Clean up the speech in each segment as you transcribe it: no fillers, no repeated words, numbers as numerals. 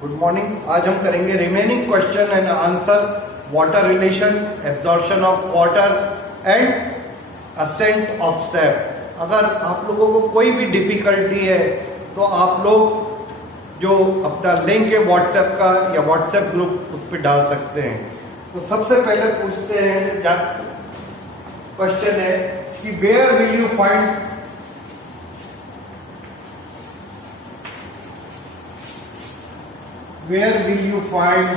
Good morning. आज हम करेंगे remaining question and answer, water relation, absorption of water and ascent of step. अगर आप लोगों को कोई भी डिफिकल्टी है तो आप लोग जो अपना लिंक है व्हाट्सएप का या व्हाट्सएप ग्रुप उस पर डाल सकते हैं। तो सबसे पहले पूछते हैं, क्वेश्चन है कि where will you find where will you find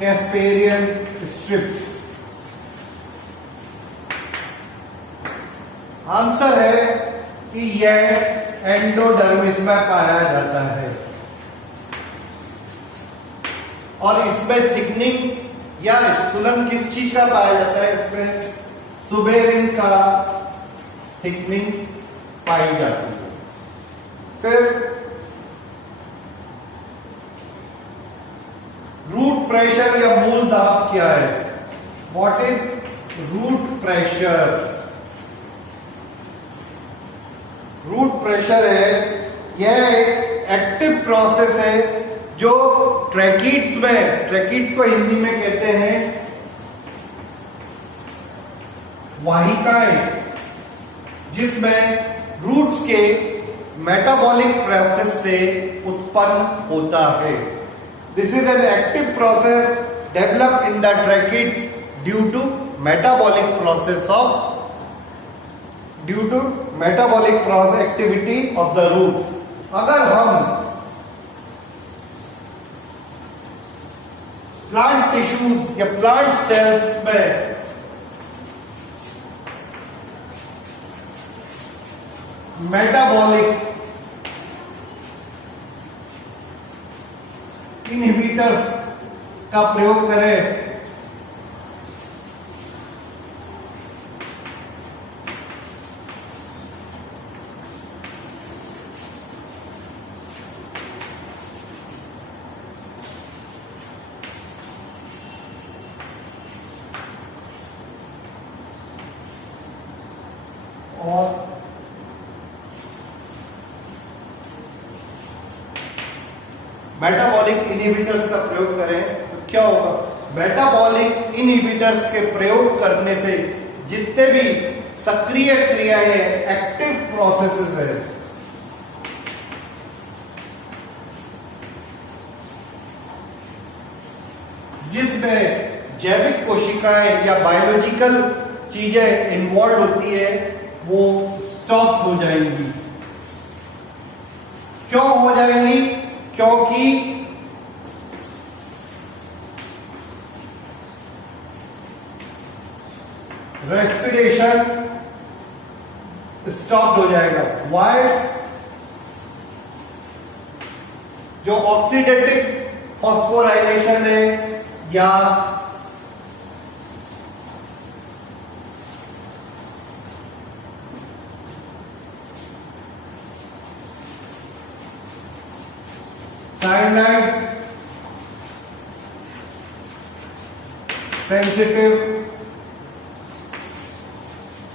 Casparian strips? Answer है कि यह एंडोडर्मिस में पाया जाता है और इसमें थिकनिंग या स्थूलन किस चीज का पाया जाता है? इसमें सुबेरिन का थिकनिंग पाई जाती है। फिर रूट प्रेशर या मूल दाब क्या है? What is root pressure? Root pressure है, यह एक एक्टिव प्रोसेस है जो ट्रैकिड्स को हिंदी में कहते हैं वाहिकाएं, जिसमें रूट्स के मेटाबॉलिक प्रोसेस से उत्पन्न होता है। This is an active process develop in the tracheids due to metabolic process activity of the roots. अगर हम प्लांट टिश्यूज या प्लांट सेल्स में मेटाबॉलिक इनहिबिटर्स का प्रयोग करें और मेटाबॉलिक इनहिबिटर्स का प्रयोग करें तो क्या होगा? मेटाबॉलिक इनहिबिटर्स के प्रयोग करने से जितने भी सक्रिय क्रियाएं हैं, एक्टिव प्रोसेसेस है, जिसमें जैविक कोशिकाएं या बायोलॉजिकल चीजें इन्वॉल्व होती है, वो स्टॉप हो जाएंगी। क्यों हो जाएंगी? क्योंकि रेस्पिरेशन स्टॉप हो जाएगा। वाई? जो ऑक्सीडेटिव फॉस्फोराइलेशन है या साइनाइड सेंसिटिव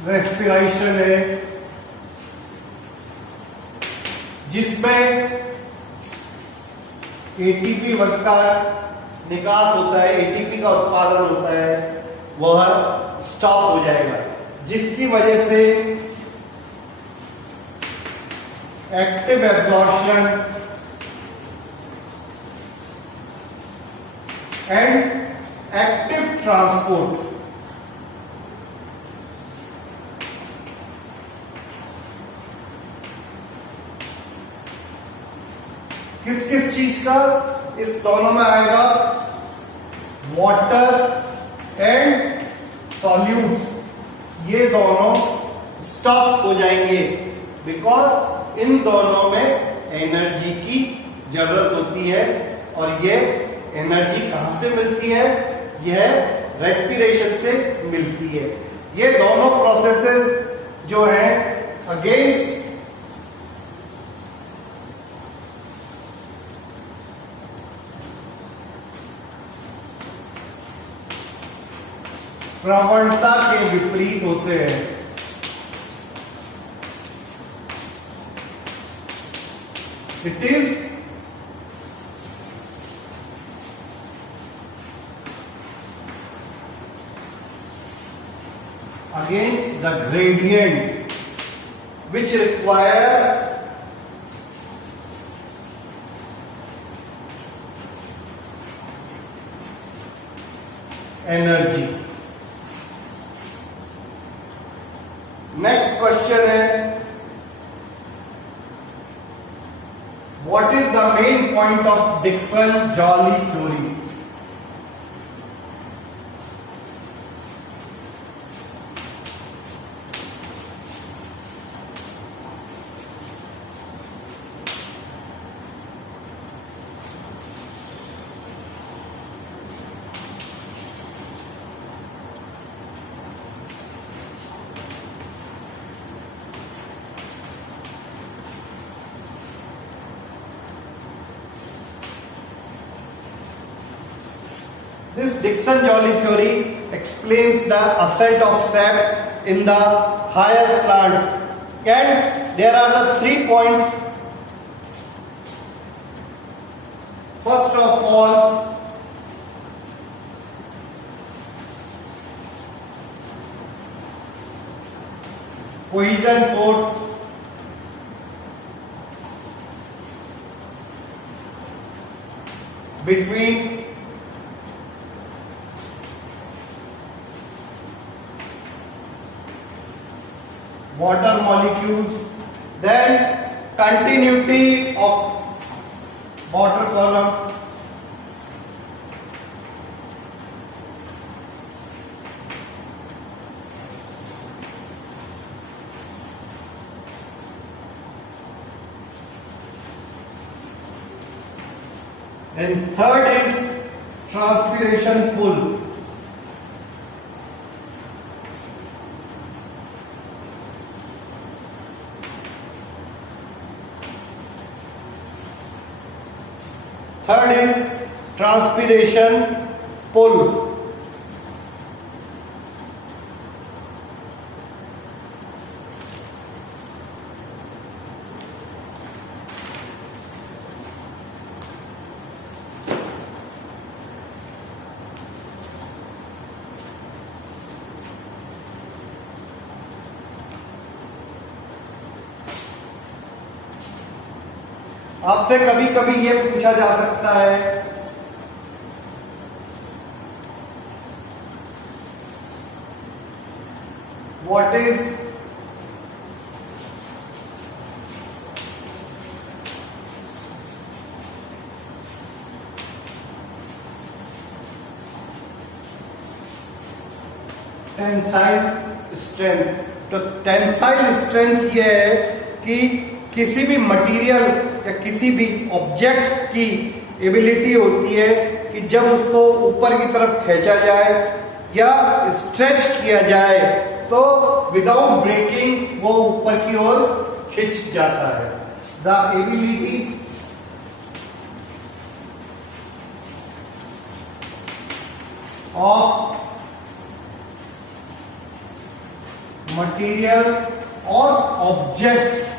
रेस्पिरेशन है, जिसमें एटीपी का निकास होता है, एटीपी का उत्पादन होता है, वह स्टॉप हो जाएगा, जिसकी वजह से active absorption and active transport किस किस चीज का इस दोनों में आएगा? वाटर एंड सॉल्यूट्स, ये दोनों स्टॉप हो जाएंगे बिकॉज इन दोनों में एनर्जी की जरूरत होती है। और ये एनर्जी कहां से मिलती है? यह रेस्पिरेशन से मिलती है। ये दोनों प्रोसेसेस जो हैं अगेंस्ट प्रवणता के विपरीत होते हैं। It is against the gradient which require energy. Next question है, what is the main point of Dixon-Joly theory? This Dixon-Joly theory explains the ascent of sap in the higher plants, and there are the 3 points. First of all, cohesion force. Between water molecules, then continuity of water column, and third is transpiration pull. Third is transpiration pull. आपसे कभी कभी ये पूछा जा सकता है, what is tensile strength? तो tensile strength ये है कि किसी भी मटेरियल या किसी भी ऑब्जेक्ट की एबिलिटी होती है कि जब उसको ऊपर की तरफ खींचा जाए या स्ट्रेच किया जाए तो विदाउट ब्रेकिंग वो ऊपर की ओर खिंच जाता है. द एबिलिटी ऑफ मटेरियल और object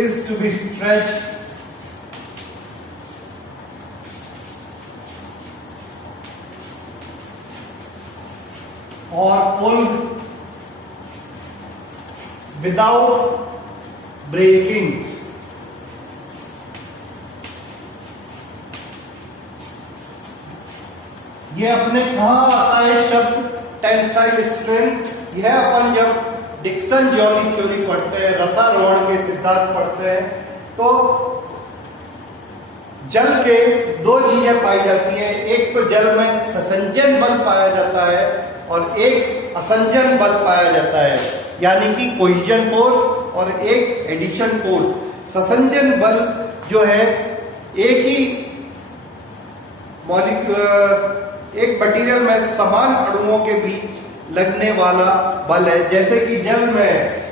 is to be stretched or pulled without breaking. ये अपने कहाँ आता है शब्द टेंसाइल स्ट्रेंथ? यह अपन जब डिक्सन जॉली थ्योरी पढ़ते हैं, रसारोहण के सिद्धांत पढ़ते हैं, तो जल के दो चीजें पाई जाती है. एक तो जल में ससंजन बल पाया जाता है और एक असंजन बल पाया जाता है, यानी कि कोहेजन फोर्स और एक एडिशन फोर्स. ससंजन बल जो है एक ही मॉलिक्यूल, एक मटेरियल में समान अणुओं के बीच लगने वाला बल है. जैसे कि जल में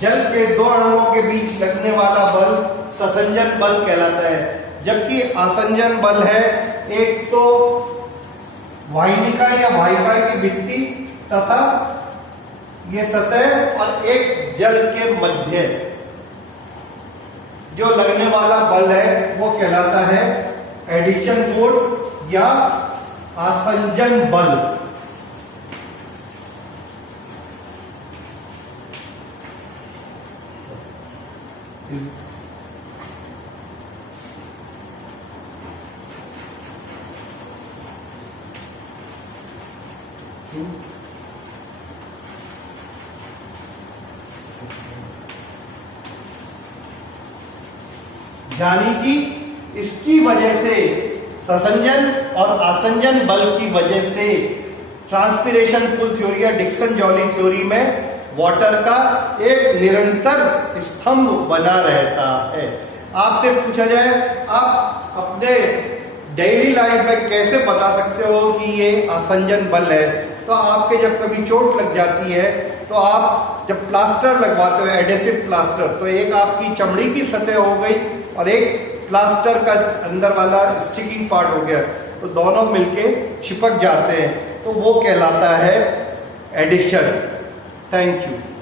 जल के दो अणुओं के बीच लगने वाला बल ससंजन बल कहलाता है, जबकि आसंजन बल है एक तो वाहिनिका या वाहिका की भित्ति तथा ये सतह और एक जल के मध्य जो लगने वाला बल है वो कहलाता है एडिशन फोर्स या आसंजन बल। यानी कि इसकी वजह से ससंजन और आसंजन बल की वजह से ट्रांसपिरेशन पुल थ्योरी या डिक्सन जॉली थ्योरी में वाटर का एक निरंतर स्तंभ बना रहता है। आपसे पूछा जाए आप अपने डेली लाइफ में कैसे बता सकते हो कि ये आसंजन बल है, तो आपके जब कभी चोट लग जाती है तो आप जब प्लास्टर लगवाते हो एडेसिव प्लास्टर, तो एक आपकी चमड़ी की सतह हो गई और एक प्लास्टर का अंदर वाला स्टिकिंग पार्ट हो गया, तो दोनों मिलके चिपक जाते हैं, तो वो कहलाता है एडिशन। Thank you.